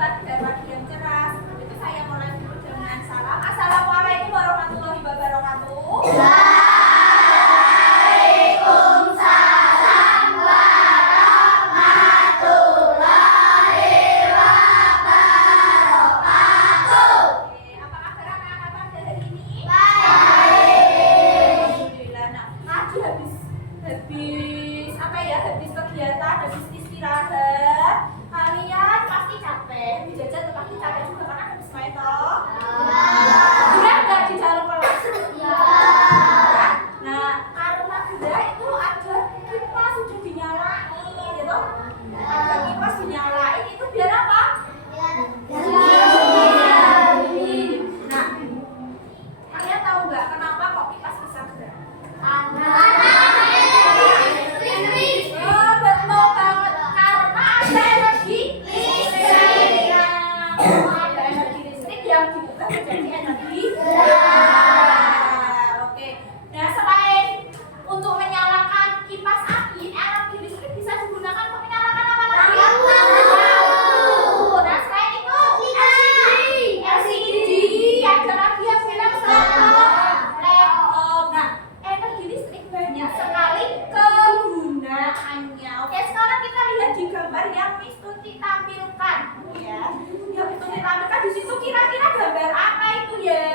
pada pagi yang cerah. Sebelum itu saya mulai dulu dengan salam. Assalamualaikum warahmatullahi wabarakatuh. Waalaikumsalam warahmatullahi wabarakatuh. Oke, apa kabar anak-anak pada hari ini? Baik. Alhamdulillah. Nah, tadi habis apa ya? Habis kegiatan, habis istirahat. Kalian pasti capek. Dijajan tuh pasti capek juga karena habis main toh. Sudah nggak di dalam kelas? Nah, karena gerah itu ada kipas sudah dinyalain, gitu. Ada kipas dinyalain itu biar apa? Nah, kalian tahu nggak kenapa kok kipas bisa gerak? Oh, betul banget. Karena ada energi listrik. Ada energi listrik yang diubah menjadi energi gerak. Oke. Nah, selain untuk menyalakan kipas angin, energi listrik bisa digunakan untuk menyalakan apa lagi? Nah, selain itu LCD, ada lagi yang bilang laptop. Nah, energi listrik banyak sekali kegunaannya. Oke, sekarang kita lihat di gambar yang Miss Tuti tampilkan, ya. Yang Miss Tuti tampilkan di situ kira-kira gambar apa itu ya?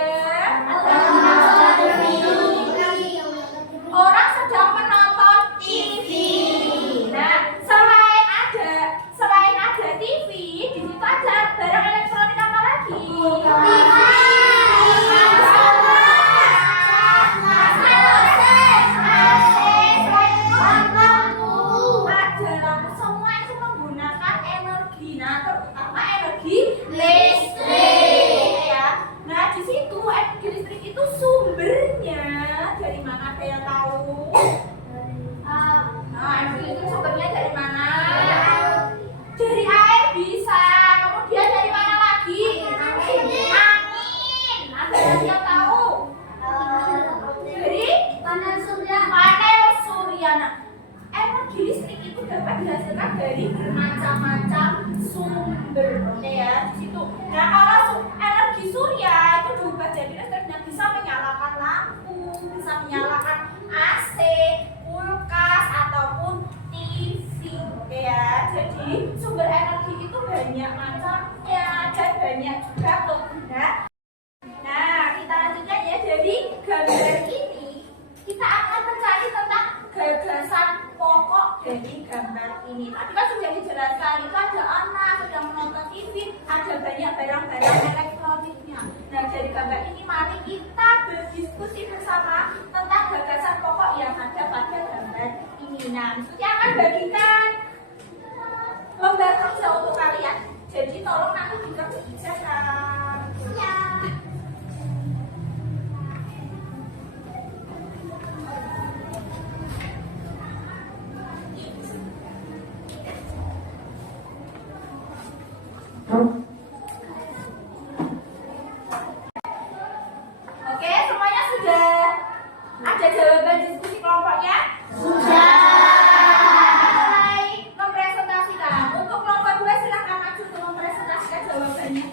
Orang sedang menonton TV. Nah, selain ada TV, di situ ada barang elektronik apa lagi? Ada lampu. Semua itu menggunakan energi. Nah, terutama energi listrik, ya. Nah, di situ energi listrik itu sumbernya dari mana? Ada yang tahu? Nah, energi listrik sumbernya dari mana? Dari air bisa. Kemudian dari mana lagi? Angin. Ada lagi yang tahu? Dari panel surya. Nah, energi listrik itu dapat dihasilkan dari bermacam-macam sumber. Oke ya, di situ. Nah, kalau energi surya itu diubah jadi listrik dan bisa menyalakan lampu, bisa menyalakan AC, kulkas ataupun TV. Oke ya. Jadi sumber energi itu banyak macamnya dan banyak juga kegunaan. Nah, kita lanjutkan ya. Dari gambar ini kita akan mencari tentang gagasan pokok dari gambar ini. Tadi kan sudah dijelaskan, itu ada anak sedang menonton TV, ada banyak barang-barang elektroniknya. Nah, dari gambar ini mari kita berdiskusi bersama tentang gagasan pokok yang ada pada gambar ini. Nah, maksudnya akan bagikan lembar kerja untuk kalian. Jadi tolong nanti dikerjakan. Ya. Oke, semuanya sudah ada jawaban diskusi kelompoknya? Sudah. Mulai mempresentasikan. Untuk kelompok 2 silahkan maju untuk mempresentasikan jawabannya.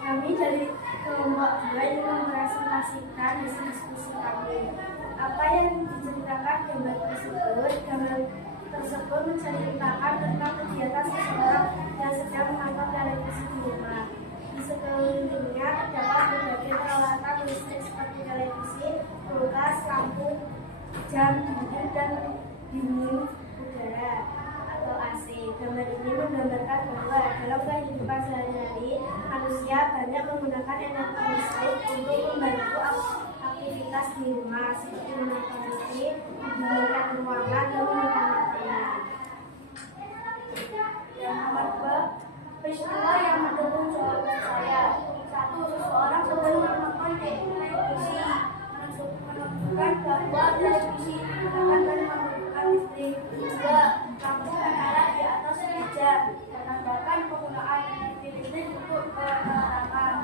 Kami dari kelompok 2 ingin mempresentasikan hasil diskusi kami. Apa yang diceritakan gambar tersebut? Gambar tersebut menceritakan tentang kegiatan seseorang yang sedang menonton televisi di rumah. Di sekelilingnya terdapat berbagai peralatan listrik seperti televisi, kulkas, lampu, jam dinding, dan dinding udara atau AC. Gambar ini menggambarkan bahwa dalam kehidupan sehari-hari manusia banyak menggunakan energi listrik untuk membantu aktivitas di rumah seperti menonton TV, mendinginkan ruangan, dan memakan makanan. Yang nomor 2, peristiwa yang mendukung jawaban saya. 1. Seseorang sedang menonton televisi menunjukkan bahwa televisi akan membutuhkan listrik. 2. Lampu menyala di atas meja menandakan penggunaan listrik untuk penerangan.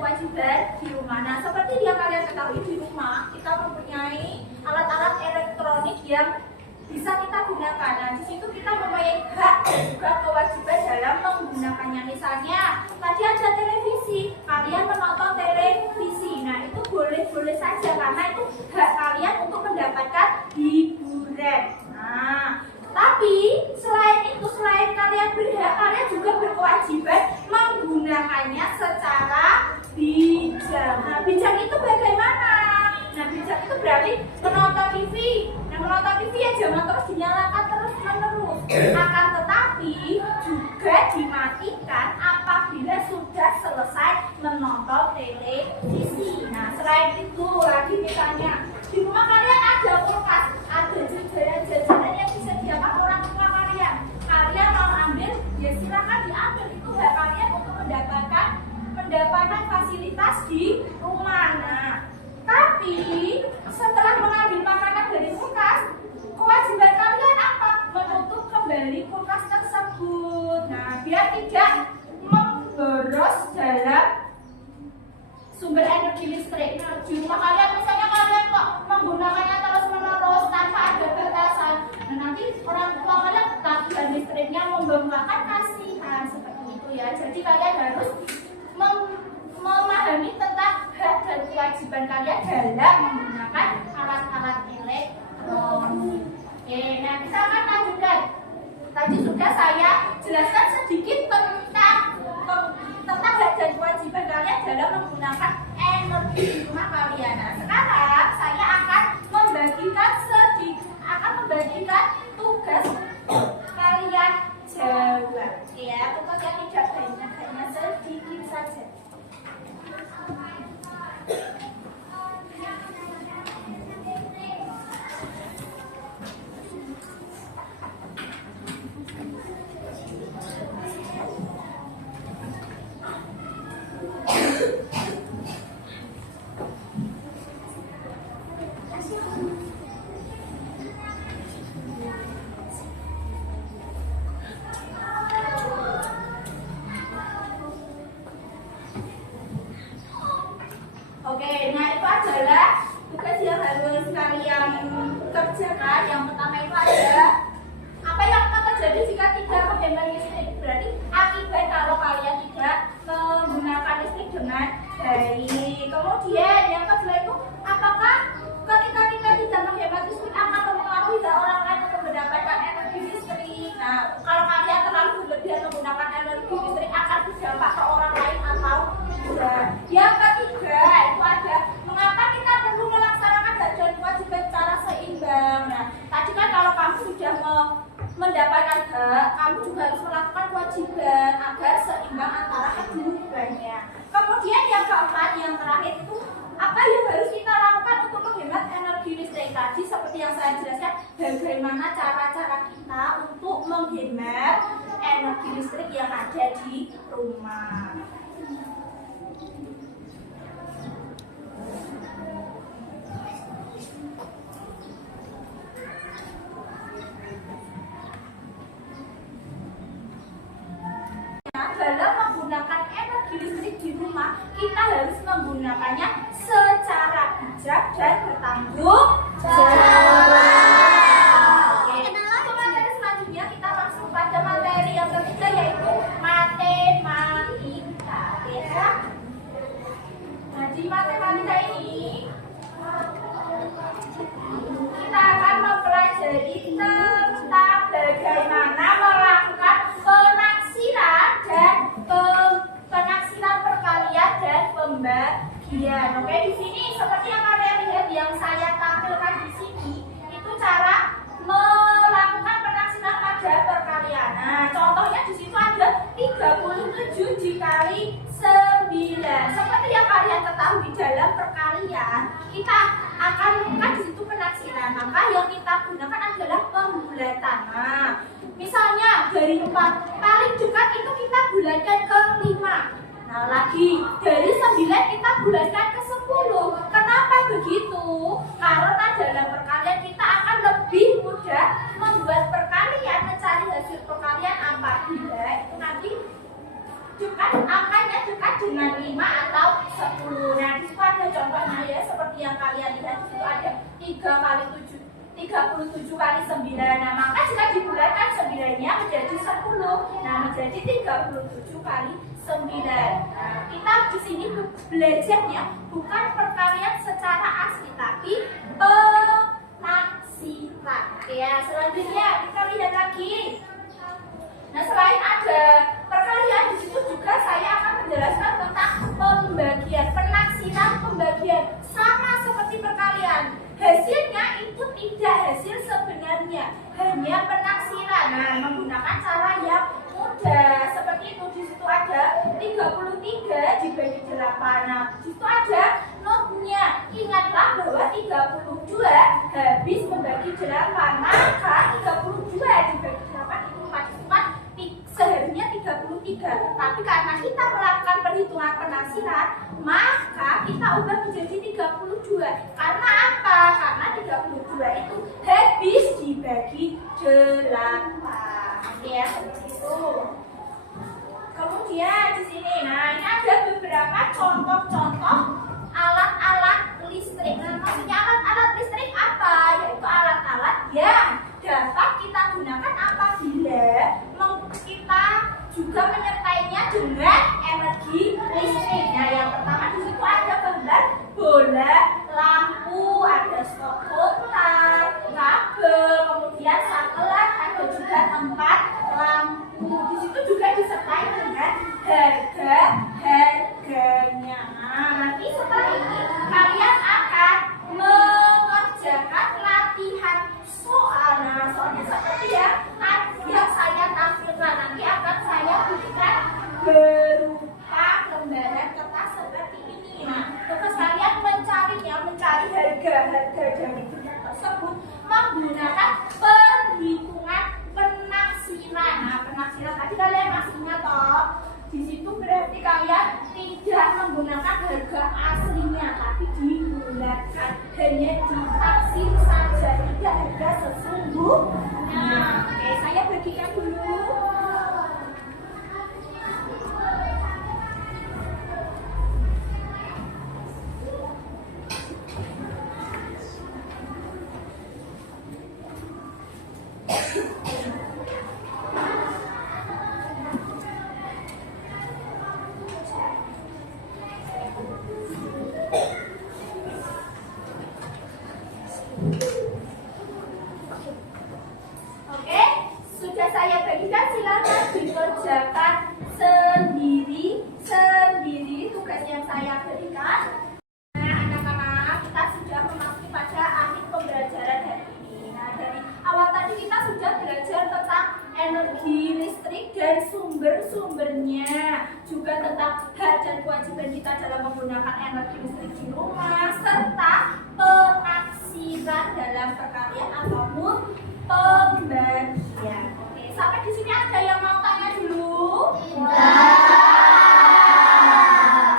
kewajiban di rumah. Nah, seperti yang kalian ketahui di rumah, kita mempunyai alat-alat elektronik yang bisa kita gunakan. Nah, di situ kita mempunyai hak dan juga kewajiban dalam menggunakannya. Misalnya, tadi ada televisi, kalian menonton televisi. Nah, itu boleh-boleh saja karena itu hak kalian untuk mendapatkan hiburan. Nah, tapi selain itu, selain kalian berhak, kalian juga berkewajiban menggunakannya secara bijak. Nah, bijak itu bagaimana? Nah, bijak itu berarti menonton TV. Nah, menonton TV ya jangan terus dinyalakan terus-menerus. Akan tetapi juga dimatikan apabila sudah selesai menonton televisi. Nah, selain itu lagi misalnya di rumah kalian ada kulkas, ada jajanan-jajanan yang disediakan orang tua kalian. Kalian mau ambil, ya silakan diambil. Itu hak kalian untuk mendapatkan fasilitas di rumah. Nah, tapi setelah mengambil makanan dari kulkas, kewajiban kalian apa? Menutup kembali kulkas tersebut. Nah, biar tidak memboros dalam sumber energi listrik. Nah, di rumah kalian misalnya kalian kok menggunakannya terus-menerus tanpa ada batasan. Nah, nanti orang tua kalian tagihan listriknya membengkakkan, kasihan seperti itu ya. Jadi kalian harus memahami tentang hak dan kewajiban kalian dalam menggunakan alat-alat elektronik. Oke, nah kita akan lanjutkan. Tadi sudah saya jelaskan sedikit tentang hak dan kewajiban kalian dalam menggunakan energi di rumah kalian. Nah, sekarang saya akan membagikan tugas kalian jawab. Ya, tugas yang tidak banyak, hanya sedikit saja. Oke, nah itu adalah tugas yang harus kalian kerjakan. Yang pertama itu adalah apa yang akan terjadi jika tidak menghemat listrik. Berarti akibat kalau kalian tidak menggunakan listrik dengan baik. Kemudian yang kedua itu apakah ketika kita tidak menghemat listrik akan mempengaruhi orang lain untuk mendapatkan energi listrik. Nah, kalau kalian terlalu berlebihan menggunakan energi listrik akan berdampak ke orang lain atau tidak. Yang ketiga itu ada mengapa kita perlu melaksanakan hak dan kewajiban secara seimbang. Nah, tadi kan kalau kamu sudah mendapatkan hak, kamu juga harus melakukan kewajiban agar seimbang antara keduanya. Kemudian yang keempat, yang terakhir itu apa yang harus kita lakukan untuk menghemat energi listrik. Tadi seperti yang saya jelaskan, bagaimana cara-cara kita untuk menghemat energi listrik yang ada di rumah. Dalam menggunakan energi listrik di rumah, kita harus menggunakannya secara bijak dan bertanggung jawab. Untuk materi selanjutnya kita langsung pada materi yang ketiga, yaitu matematika. Ya. Nah, di matematika ini kita akan mempelajari tentang bagaimana melakukan penaksiran dan penaksiran perkalian dan pembagian. Oke, di sini seperti yang kalian lihat yang saya tampilkan di sini, itu cara melakukan penaksiran pada perkalian. Nah, contohnya di situ ada 37 dikali 9. Seperti yang kalian ketahui dalam perkalian, kita akan melakukan di situ penaksiran. Maka yang kita gunakan adalah pembulatan. Nah, misalnya dari 4 paling dekat itu kita bulatkan ke 5. Nah, lagi dari 9 kita bulatkan ke 10. Kenapa begitu? Karena dalam perkalian kita akan lebih mudah membuat perkalian, mencari hasil perkalian apabila itu nanti angkanya bukan dengan 5 atau 10. Nah, di situ ada contohnya ya, seperti yang kalian lihat di situ ada 3 kali 7, 37 kali 9. Nah, maka jika dibulatkan 9-nya menjadi 10. Nah, menjadi 37 kali 9. Nah, kita di sini belajarnya bukan perkalian secara asli, tapi penaksiran. Ya, selanjutnya kita lihat lagi. Nah, selain ada perkalian, di situ juga saya akan menjelaskan tentang pembagian, penaksiran pembagian. Sama seperti perkalian, hasilnya itu tidak hasil sebenarnya, hanya penaksiran. Nah, menggunakan cara yang mudah seperti itu. Di situ ada 33 dibagi 8. Nah, di situ ada notnya. Ingatlah bahwa 32 habis membagi 8, maka 32 dibagi 8 itu 4 seharusnya 33. Tapi karena kita melakukan perhitungan penaksiran, maka kita ubah menjadi 32. Karena apa? Karena 32 itu habis dibagi 8. Ya, seperti itu. Kemudian di sini, nah ini ada beberapa contoh-contoh alat-alat listrik. Nah, maksudnya alat-alat listrik apa? Yaitu alat-alat yang dapat kita gunakan apabila kita juga menyertainya dengan energi listrik. Nah, yang pertama di situ ada gambar bola, lampu, ada stop kontak, kabel, kemudian satelit, ada juga tempat lampu. Di situ juga disertai dengan harganya. Nah, nanti setelah ini kalian akan mengerjakan latihan soal. Nah, soalnya seperti yang saya tampilkan, nanti akan saya berikan berupa lembaran kertas seperti ini. Nah, tugas kalian mencari harga dari benda tersebut menggunakan perhitungan penaksiran. Nah, penaksiran tadi kalian masih ingat toh? Di situ berarti kalian tidak menggunakan harga aslinya, tapi digunakan hanya ditaksir saja, tidak harga sesungguhnya. Oke, saya bagikan dulu. Oke, sudah saya bagikan, silakan dikerjakan sendiri tugas yang saya berikan. Nah, anak-anak, kita sudah memasuki pada akhir pembelajaran hari ini. Nah, dari awal tadi kita sudah belajar tentang energi listrik dan sumber-sumbernya, juga tentang hak dan kewajiban kita dalam menggunakan energi listrik di rumah, serta penaksiran dalam perkalian ataupun pembagian. Oke, sampai di sini ada yang mau tanya dulu?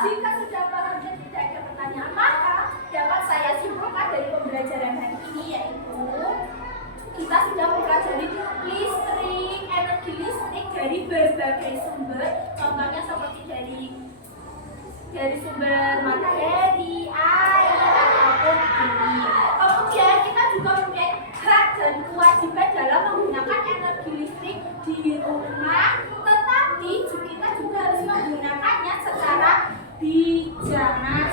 Jika sudah paham dan tidak ada pertanyaan, maka dapat saya simpulkan dari pembelajaran hari ini, yaitu kita sudah mempelajari listrik, energi listrik dari berbagai sumber. Contohnya seperti dari sumber matahari, air, ataupun angin. Kemudian kita juga mempunyai hak dan kewajiban dalam menggunakan energi listrik di rumah, tetapi kita juga harus menggunakannya secara bijak. Nah,